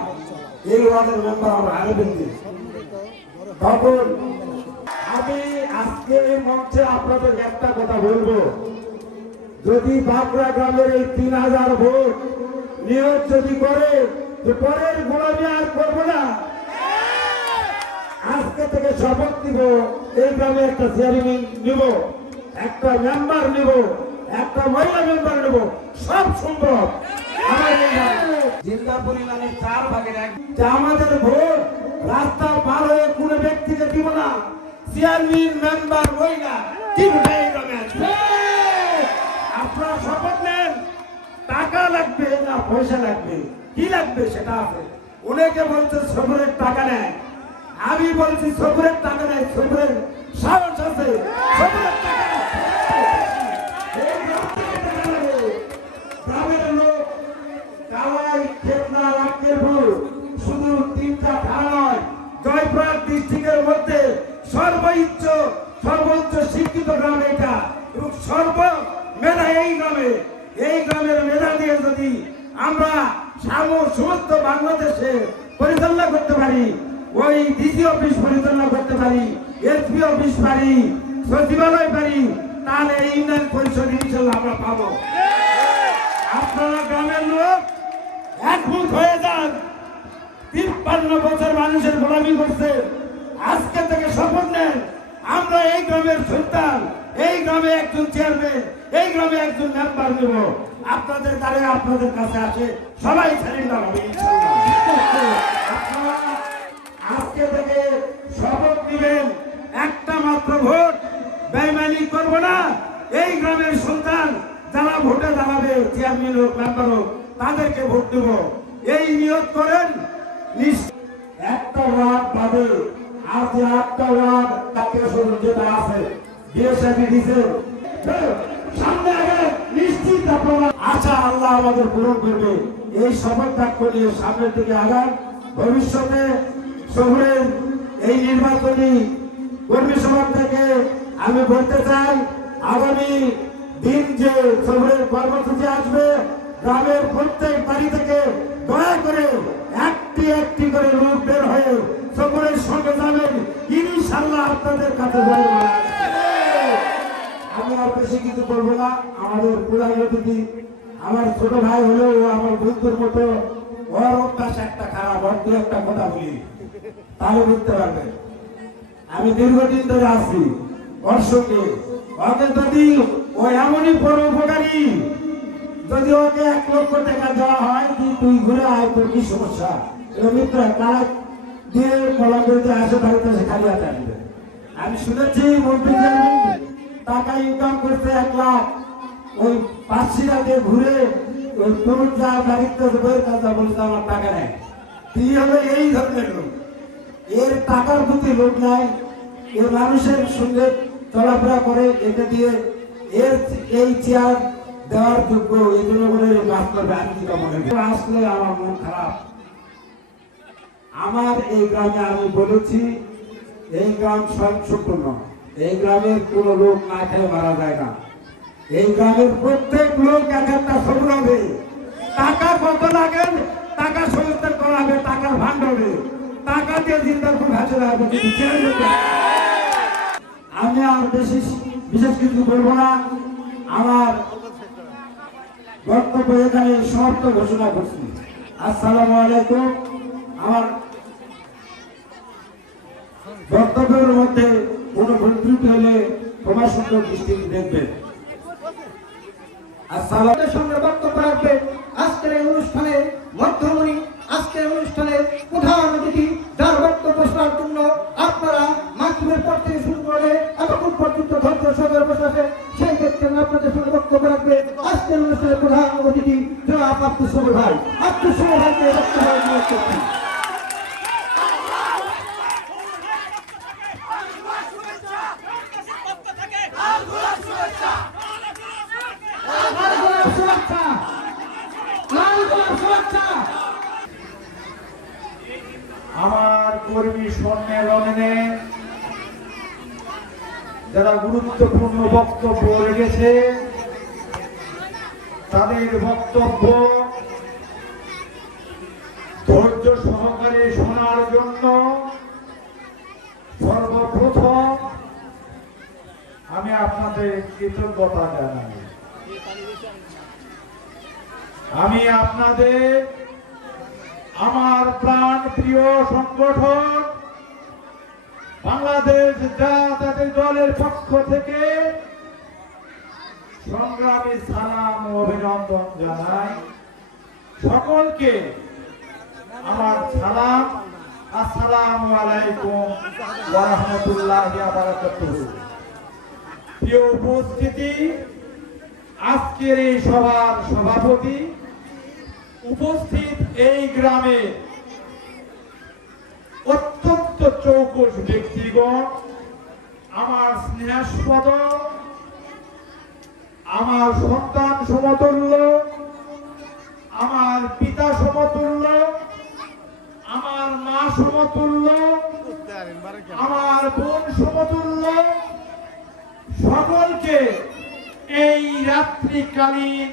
এই ওয়ার্ডের মেম্বার আমরা হারে ফেলছি। তখন আমি আজকে এই মঞ্চে আপনাদের একটা কথা বলবো, যদি বাঁকড়া গ্রামের এই 3000 ভোট নিয়োগ যদি করে, যে পরের গোলামি আর করবো না, আজকে থেকে শপথ নিব এই গ্রামে একটা চেয়ারম্যান নিব, একটা মেম্বার নিব, একটা মহিলা মেম্বার নিব, সব সম্ভব। জিন্দাপুর ইউনিয়নের 4 ভাগের 1 আমাদের ভোট রাস্তা পার হয়ে কোনো ব্যক্তিকে দিব না, চেয়ারম্যান মেম্বার মহিলা তিনটাই গ্রামে আসবে। আপনারা শপথ নেন, টাকা লাগবে না পয়সা লাগবে, কি লাগবে সেটা আছে। অনেকে বলছে সবুরের টাকা নেয়, আমি বলছি সবুরের টাকা নেয়, সবুরের সাহস আছে, সবুরের টাকা গ্রামের লোক কালাই খেতনা রাখেরপুর শুধু 3টা থানা নয়, জয়পুরহাট ডিস্ট্রিক্টের মধ্যে সর্বোচ্চ শিক্ষিত গ্রাম এটা, এবং মেধা এই গ্রামে। এই গ্রামের মেধা দিয়ে যদি আমরা সমস্ত বাংলাদেশে পরিচালনা করতে পারি, ওই ডিসি অফিস পরিচালনা করতে পারি, এসপি অফিস পারি, সচিবালয় পারি, তাহলে এই ইউনিয়ন পরিষদ ইনশাল্লাহ আমরা পাবো। আপনারা গ্রামের লোক একমত হয়ে যান। 53 বছর মানুষের গোলামি করছে, আজকে থেকে শপথ নেন আমরা এই গ্রামের সন্তান, এই গ্রামে একজন চেয়ারম্যান, এই গ্রামে একজন মেম্বার নেব। আপনাদের দ্বারা আপনাদের কাছে আসে সবাই স্যালেন্ডার হবে ইনশাআল্লাহ। আপনারা আজকে থেকে শপথ নেবেন, একটা মাত্র ভোট, বেঈমানি করব না। এই গ্রামের সন্তান যারা ভোটে দাঁড়াবে, চেয়ারম্যান হোক মেম্বার হোক, তাদেরকে ভোট দেব, এই নিয়ত করেন। একটা ওয়ার্ড পাবে, আর যে 8টা ওয়ার্ড যেটা আছে বিএসএফি দিছে সামনে আগে নিশ্চিত আপনারা আশা আল্লাহ আমাদের পূরণ করবে। এই শপথ বাক্য নিয়ে সামনের দিকে আগান। ভবিষ্যতে শহরের এই নির্বাচনী কর্মী সভা থেকে আমি বলতে চাই, আগামী দিন যে শহরের কর্মসূচি আসবে, গ্রামের প্রত্যেক বাড়ি থেকে দয়া করে একটি করে লোক বের হয়ে সকলের সঙ্গে যাবেন, ইনশাআল্লাহ আপনাদের কাছে আমি বেশি কিছু বলবো না। আমাদের প্রধান অতিথি আমার ছোট ভাই হলেও ও আমার বন্ধুর মতো, ওর অভ্যাস একটা খারাপ, ওর দু একটা কথা বলি তাহলে বুঝতে পারবে। আমি দীর্ঘদিন ধরে আছি ওর সঙ্গে। ওকে যদি ও এমনই পরোপকারী, যদি ওকে 1 লক্ষ টাকা দেওয়া হয় কি তুই ঘুরে আয়, তোর কি সমস্যা, মিত্র কারা দিয়ে কলম করতে আসে, বাড়িতে এসে খালি হাতে আসবে। আমি শুনেছি মন্ত্রী টাকা ইনকাম করতে 1 লাখ, ওই পাঁচশিরাতে ঘুরে ওই তোর যা দায়িত্ব বইয়ের কথা বলছে আমার টাকা নেই। তুই হলো এই ধরনের লোক, এর টাকার প্রতি লোক নাই, এর মানুষের সঙ্গে চলাফেরা করে, এটা দিয়ে এর এই চেয়ার দেওয়ার যোগ্য, এই জন্য বলে কাজ করবে। আমি কি মনে করি আসলে আমার মন খারাপ। আমার এই গ্রামে আমি বলেছি এই গ্রাম স্বয়ংসম্পূর্ণ, এই গ্রামের কোন লোক না খেয়ে মারা যায় না। এই গ্রামের প্রত্যেক লোক এক একটা সবুর হবে। টাকা কত লাগে, টাকা সচেতন করা হবে, টাকার ভান্ড হবে, টাকা দিয়ে জিন্দাপুর ভাসে হবে। আমি আর বেশি বিশেষ কিছু বলবো না। আমার বক্তব্য এখানে সমাপ্ত ঘোষণা করছি। আসসালামু আলাইকুম। আমার বক্তব্যের মধ্যে কোনো ভুল ত্রুটি হলে তোমার সঙ্গে দৃষ্টিতে দেখবেন। আমাদের সঙ্গে বক্তব্য রাখবেন আজকের এই অনুষ্ঠানে মধ্যমণি, আজকের অনুষ্ঠানের প্রধান অতিথি, যার বক্তব্য শোনার জন্য আপনারা মাধ্যমের পর থেকে শুরু করে এতক্ষণ পর্যন্ত ধৈর্য সহকারে বসে আছেন, সেই ক্ষেত্রে আপনাদের সঙ্গে বক্তব্য রাখবে আজকের অনুষ্ঠানের প্রধান অতিথি জনাব আব্দুল সবুর ভাই। আব্দুল সবুর ভাইকে বক্তব্য অনুরোধ করছি। আমার কর্মী সম্মেলনে যারা গুরুত্বপূর্ণ বক্তব্য রেখেছে তাদের বক্তব্য ধৈর্য সহকারে শোনার জন্য সর্বপ্রথম আমি আপনাদের কৃতজ্ঞতা জানাই। আমি আপনাদের আমার প্রাণ প্রিয় সংগঠন বাংলাদেশ জাতীয় দলের পক্ষ থেকে সংগ্রামী সালাম ও অভিনন্দন জানাই। সকলকে আমার সালাম, আসসালামু আলাইকুম ওয়া রাহমাতুল্লাহি ওয়া বারাকাতুহু। প্রিয় উপস্থিতি, আজকের এই সভার সভাপতি, উপস্থিত এই গ্রামে অত্যন্ত চৌকস ব্যক্তিগণ, আমার স্নেহাস্পদ, আমার সন্তান সমতুল্য, আমার পিতা সমতুল্য, আমার মা সমতুল্য, আমার বোন সমতুল্য, সকলকে এই রাত্রিকালীন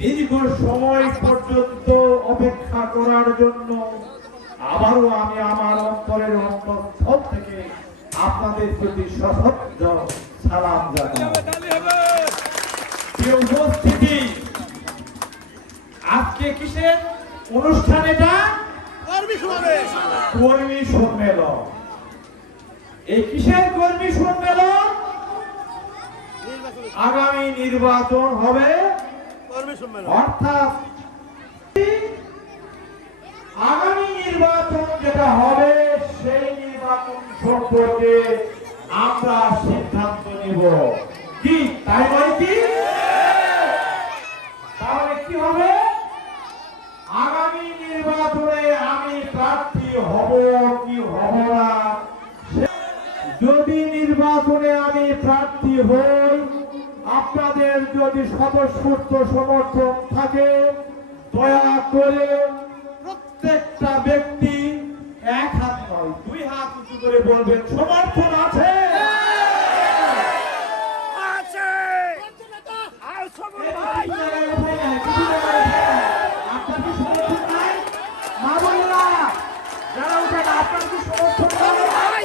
দীর্ঘ সময় পর্যন্ত অপেক্ষা করার জন্য আবারও আমি আমার অন্তরের অন্তঃস্থল থেকে আপনাদের প্রতি সশ্রদ্ধ সালাম জানাই। প্রিয় উপস্থিতি, আজকে কিসের অনুষ্ঠান? এটা কর্মী সম্মেলন। এই কিসের কর্মী সম্মেলন? আগামী নির্বাচন হবে, অর্থাৎ আগামী নির্বাচন যেটা হবে সেই নির্বাচন সম্পর্কে আমরা সিদ্ধান্ত নেব। কি তাই নয় কি? তাহলে কি হবে? আগামী নির্বাচনে আমি প্রার্থী হব কি হব না, যদি নির্বাচনে আমি প্রার্থী হই, আপনাদের যদি স্বতঃস্ফূর্ত সমর্থন থাকে, দয়া করে প্রত্যেকটা ব্যক্তি 1 হাত নয় 2 হাত উঁচু করে বলবেন সমর্থন আছে। আপনার কি সমর্থন নাই? মা বোনেরা যারা উঠেন, আপনার কি সমর্থন নাই?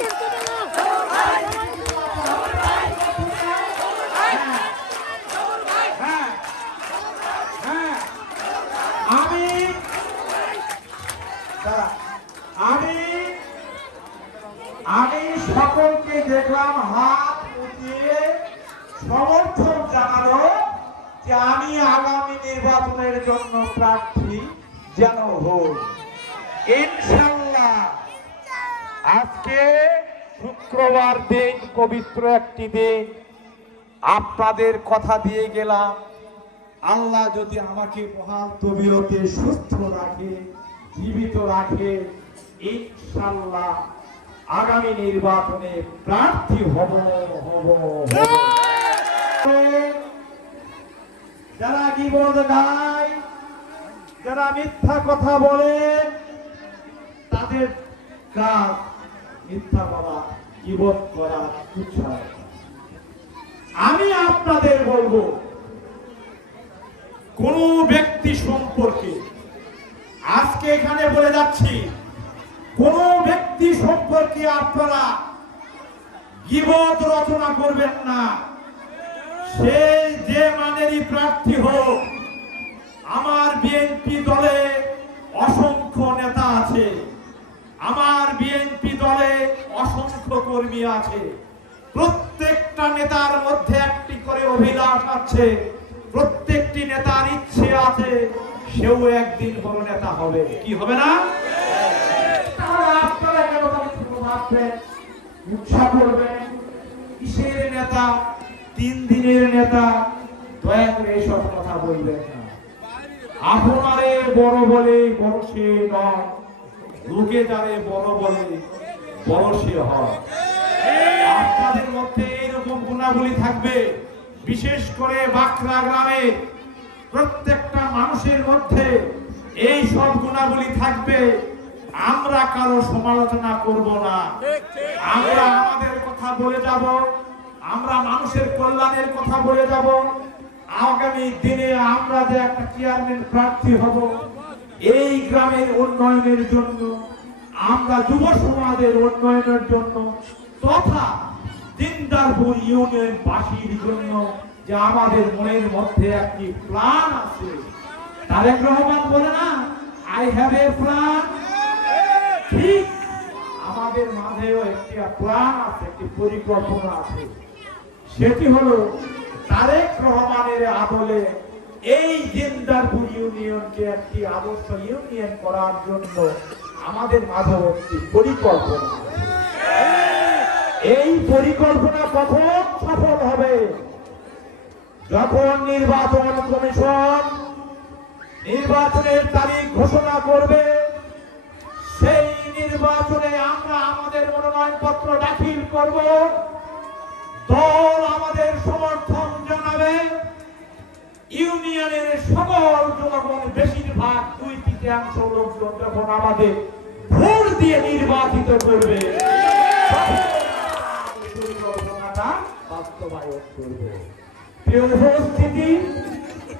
সমর্থন জানালো যে আমি আগামী নির্বাচনের জন্য প্রার্থী যেন হই। ইনশাআল্লাহ আজকে শুক্রবার দিন, পবিত্র একটি দিন, আপনাদের কথা দিয়ে গেলাম, আল্লাহ যদি আমাকে মহান তবিয়তে সুস্থ রাখে, জীবিত রাখে, ইনশাআল্লাহ আগামী নির্বাচনে প্রার্থী হব। যারা গীবত গায়, যারা মিথ্যা কথা বলে, তাদের কাজ মিথ্যা বলা, গীবত করা, উৎসাহ। আমি আপনাদের বলবো, কোন ব্যক্তি সম্পর্কে আজকে এখানে বলে যাচ্ছি, কোন ব্যক্তি সম্পর্কে আপনারা গীবত রচনা করবেন না। সে যে মানেরই প্রার্থী হোক, আমার বিএনপি দলে অসংখ্য নেতা আছে, আমার বিএনপি দলে অসংখ্য কর্মী আছে। প্রত্যেকটা নেতার মধ্যে একটি করে অভিলাষ আছে, প্রত্যেকটি নেতার ইচ্ছে আছে সেও একদিন বড় নেতা হবে। কি হবে না? তাহলে আপনারা কেন ভাববেন, উৎসাহ করবেন? কিসের নেতা, 3 দিনের নেতা? দয়া করে এইসব কথা বলবেন না। আপনারে বড় বলে বড় সে নয়, লোকে যারে বড় বলে বড় সে হয়। আপনাদের মধ্যে এরকম গুণাবলী থাকবে, বিশেষ করে বাঁকড়া গ্রামে প্রত্যেকটা মানুষের মধ্যে এই সব গুণাবলী থাকবে। আমরা কারো সমালোচনা করব না, আমরা আমাদের কথা বলে যাব, আমরা মানুষের কল্যাণের কথা বলে যাব। আগামী দিনে আমরা যে একটা চেয়ারম্যান প্রার্থী হব, এই গ্রামের উন্নয়নের জন্য, আমরা যুব সমাজের উন্নয়নের জন্য, তথা দিনদারপুর ইউনিয়ন বাসীর জন্য যে আমাদের মনের মধ্যে একটি প্ল্যান আছে। তারেক রহমান বলে না, আই হ্যাভ এ প্ল্যান। ঠিক আমাদের মাঝেও একটি প্ল্যান আছে, একটি পরিকল্পনা আছে। সেটি হলো তারেক রহমানের আমলে এই দিনদারপুর ইউনিয়নকে একটি আদর্শ ইউনিয়ন করার জন্য আমাদের মাঝেও একটি পরিকল্পনা। এই পরিকল্পনা কখন সফল হবে? যখন নির্বাচন কমিশন নির্বাচনের তারিখ ঘোষণা করবে। সেই নির্বাচনে আমরা আমাদের মনোনয়নপত্র দাখিল করব, দল আমাদের সমর্থন জানাবে। ইউনিয়নের সকল জনগণ, বেশিরভাগ 2/3 লোকজন যখন আমাদের ভোট দিয়ে নির্বাচিত করবে, পরিকল্পনাটা বাস্তবায়ন করবে। প্রিয় উপস্থিতি,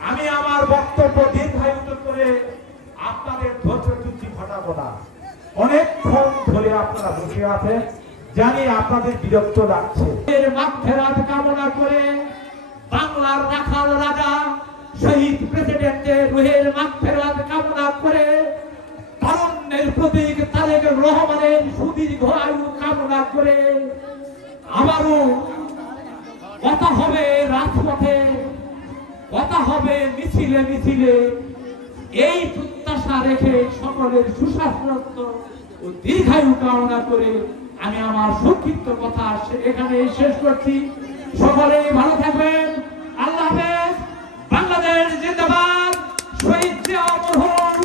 আমি আমার বক্তব্য দীর্ঘায়িত করে আপনাদের ধৈর্যচ্যুতি ঘটাবো না। অনেকক্ষণ ধরে আপনারা বসে আছেন, জানি আপনাদের বিরক্ত লাগছে। এর মাগফিরাত কামনা করে বাংলার রাখাল রাজা শহীদ প্রেসিডেন্টের রুহের মাগফিরাত কামনা করে তারুণ্যের প্রতীক তারেক রহমানের সুদীর্ঘ আয়ু কামনা করে আবারও কথা হবে রাজপথে, কথা হবে মিছিলে মিছিলে। এই প্রত্যাশা রেখে সকলের সুস্বাস্থ্য ও দীর্ঘায়ু কামনা করে আমি আমার সংক্ষিপ্ত কথা এখানে শেষ করছি। সকলেই ভালো থাকবেন। আল্লাহ হাফেজ। বাংলাদেশ জিন্দাবাদ। শহীদ জিয়া মরহুম,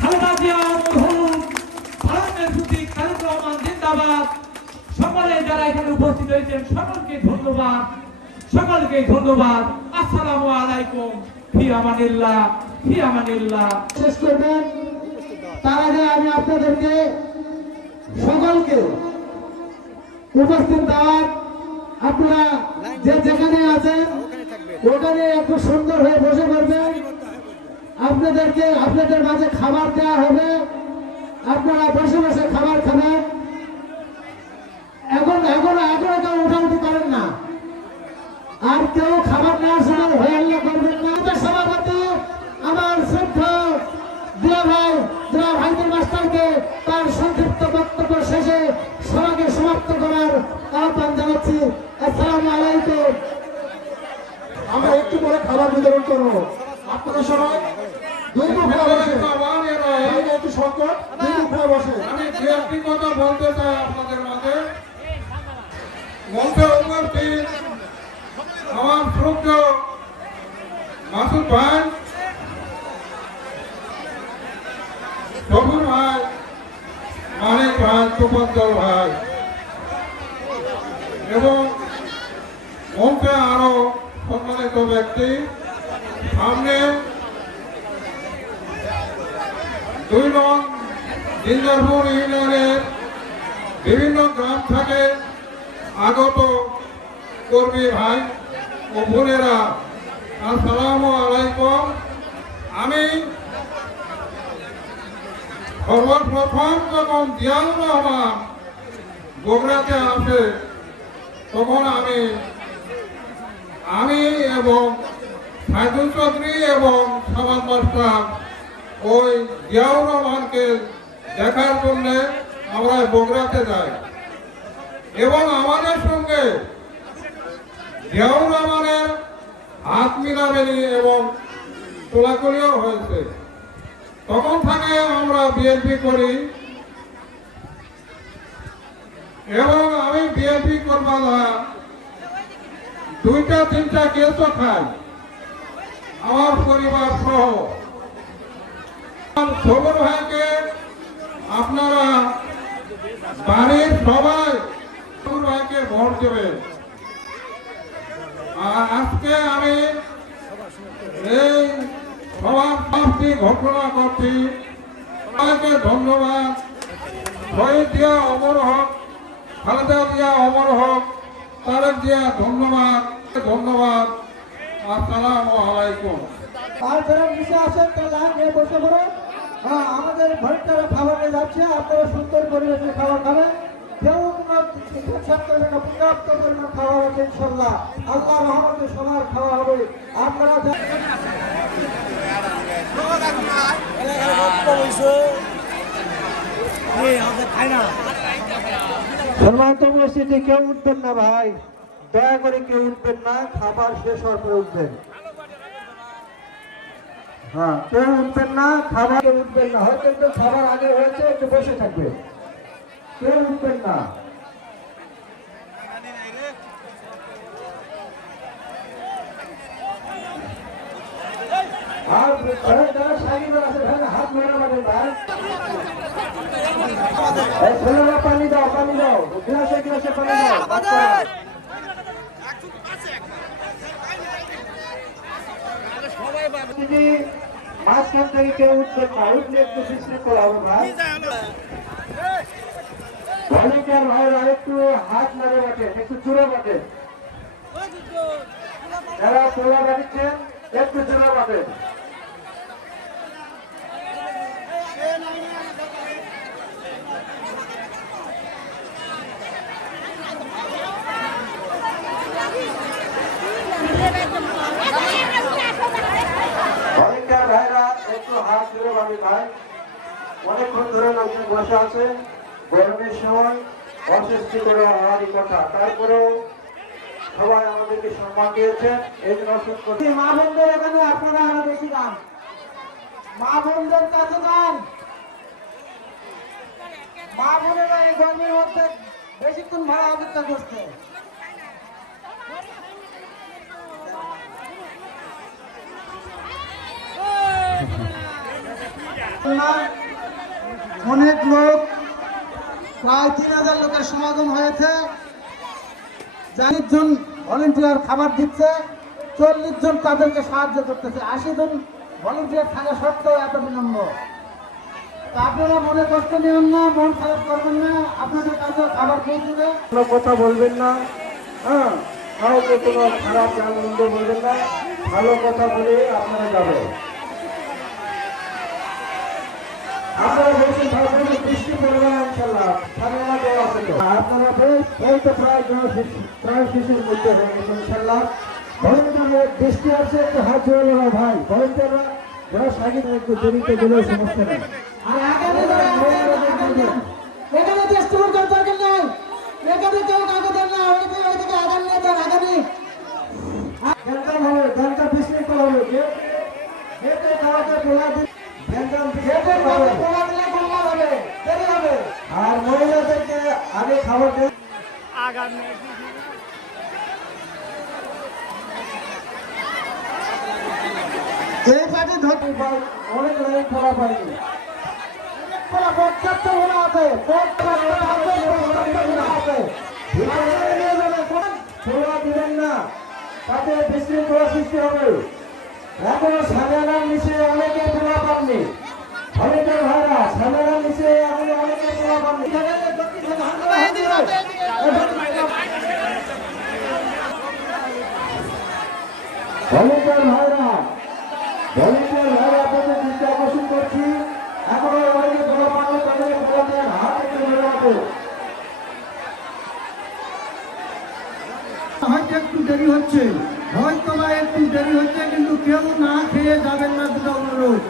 খালেদা জিয়া মরহুম, ভারতের প্রতীক তারেক রহমান জিন্দাবাদ। সকলে যারা এখানে উপস্থিত হয়েছেন সকলকে ধন্যবাদ, সকলকে ধন্যবাদ। আসসালামু আলাইকুম। ফি আমানিল্লাহ, ফি আমানিল্লাহ। শেষ করবেন তার আগে আমি আপনাদেরকে সকলকে উপস্থিত দাওয়াত, আপনারা যে যেখানে আছেন ওখানে একটু সুন্দর হয়ে বসে পড়বেন। আপনাদেরকে আপনাদের মাঝে খাবার দেওয়া হবে, আপনারা বসে বসে খাবার খাবেন। এখন এখন এখন কেউ উঠাউঠি করেন না, আর কেউ খাবার নেওয়ার সময় হইয়াল্লা করবেন না। সভাপতি আমার শ্রদ্ধা দুলা ভাইদের মাস্টারকে তার সংক্ষিপ্ত বক্তব্য শেষে সভাকে সমাপ্ত করার আহ্বান জানাচ্ছি। আসসালামু আলাইকুম। আমরা একটু পরে খাবার বিতরণ করবো। আপনারা সবাই দুই মুখ হয়ে বসে, বাইরে একটু সংকট, দুই মুখ হয়ে বসে। আমি দু একটি কথা বলতে চাই আপনাদের মাঝে। মঞ্চে উপস্থিত আমার শ্রদ্ধেয় মাসুদ ভাই, সবুর ভাই, মানিক ভাই, তোফাজ্জল ভাই এবং মঞ্চে আরো সম্মানিত ব্যক্তি, সামনে 2 নং জিঞ্জারপুর ইউনিয়নের বিভিন্ন গ্রাম থেকে আগত কর্মী ভাই ও বোনেরা, আসসালামু আলাইকুম। আমি সর্বপ্রথম যখন জিয়াউর রহমান বগুড়াতে আসে তখন আমি এবং সাইদুল চৌধুরী এবং সাবান মাস্টার ওই জিয়াউর রহমানকে দেখার জন্য আমরা বগুড়াতে যাই এবং আমাদের সঙ্গে জিয়াউর রহমানের হাত মিলামেলি এবং তোলাকুলিও হয়েছে। তখন থেকে আমরা বিএনপি করি এবং আমি বিএনপি করবার 2টা-3টা কেসও খাই আমার পরিবার সহ। সবর ভাইকে আপনারা বাড়ির সবাই সবর ভাইকে ভোট দেবেন। আর আজকে আমি এই সমাপ্তি ঘোষণা করছি। সবাইকে ধন্যবাদ। শহীদ জিয়া অমর হক, খালেদা জিয়া অমর হক, তারেক জিয়া ধন্যবাদ। আসসালামু আলাইকুম। আর যারা নিচে আসেন তারা লাইন নিয়ে বসে পড়ুন। হ্যাঁ, আমাদের ভলেন্টিয়াররা খাবার নিয়ে যাচ্ছে, আপনারা সুন্দর পরিবেশে খাবার খাবেন। কেউ কোনো ঠিকঠাক করবেন না, পর্যাপ্ত পরিমাণ খাবার আছে ইনশাল্লাহ। আল্লাহ রহমতে সবার খাওয়া হবে। আপনারা সম্মানিত উপস্থিতি, কেউ উঠবেন না ভাই, দয়া করে কেউ উঠবেন না, খাবার শেষ হওয়ার পরে উঠবেন। হ্যাঁ, কেউ উঠবেন না, খাবার উঠবেন না। হয়তো একটু খাবার আগে হয়েছে, একটু বসে থাকবে, কেউ উঠবেন না। আর যারা সাইকেল আছে ভাই, হাত মেরা মানে ভাই, ছেলেরা পানি দাও, পানি দাও, গ্লাসে গ্লাসে পানি দাও। মাঝখান থেকে কেউ উঠবেন না, উঠলে একটু বিশৃঙ্খলা হবে ভাই। ভলেন্টিয়ার ভাইরা একটু হাত নাড়ে বাটেন, একটু জোরে বাটেন। যারা তোলা বাড়িচ্ছেন একটু জোরে বাটেন। ভলেন্টিয়ার ভাইরা একটু হাত জোরে বাড়ি ভাই। অনেকক্ষণ ধরে লোকজন বসে আছে, গরমের সময় অস্বস্তি করে হওয়ারই কথা, তারপরেও সবাই আমাদেরকে সম্মান দিয়েছেন, এই জন্য অসুস্থ। মা বোনদের এখানে আপনারা আরো বেশি দাম, মা বোনদের কাছে দাম। মা বোনেরা এই গরমের মধ্যে বেশিক্ষণ ভাড়া অপেক্ষা করছে। অনেক লোক, প্রায় 3000 লোকের সমাগম হয়েছে। 40 জন ভলেন্টিয়ার খাবার দিচ্ছে, 40 জন তাদেরকে সাহায্য করতেছে। 80 জন ভলেন্টিয়ার থাকা সত্ত্বেও এত বিলম্ব। আপনারা মনে কষ্ট নেবেন না, মন খারাপ করবেন না, আপনাদের কাছে খাবার পৌঁছবে। কোনো কথা বলবেন না, হ্যাঁ, কাউকে কোনো খারাপ মন্দ বলবেন না, ভালো কথা বলে আপনারা যাবেন। আপনারা বেশি ভাববেন, বৃষ্টি পড়বে না ইনশাল্লাহ, ঠান্ডা দেওয়া আছে তো। আপনারা বেশ এই তো প্রায় শেষের মধ্যে হয়ে গেছে ইনশাল্লাহ। ভলেন্টিয়ার বৃষ্টি আছে, একটু হাত জোড়ালো না ভাই। ভলেন্টিয়াররা যারা সাইকেল একটু দেরিতে গেলেও সমস্যা নেই। আর আগামী এখানে চেষ্টা করতে দরকার নাই, এখানে কেউ কাকে দেন না, ওইদিকে আগামী নেই, আগামী খেতে খাওয়াতে পোলা দিলে পোলা দিলে গোলমাল হবে, দেরি হবে। আর মহিলাদেরকে আগে খাবার দেন। এই পার্টি ধরতে অনেক লাইন খেলা পাইনি। পোলা পর্যাপ্ত গোলা আছে, ছোড়া দিবেন না, তাতে বিশৃঙ্খলা সৃষ্টি হবে। এখনো সাজানার নিচে অনেকে পোলা পাননি, অনেকের ভাইরা সাজানার নিচে এখনো অনেকে পোলা পাননি। ভলেন্টিয়ার ভাইরা আপনাদের দৃষ্টি আকর্ষণ করছি। এখনো অনেকে পোলা পাননি, তাদের পোলা দেন, হাত একটু ধরে রাখো। হয়তো একটু দেরি হচ্ছে, হয়তো বা একটু দেরি হচ্ছে, কিন্তু কেউ না খেয়ে যাবেন না, দুটো অনুরোধ।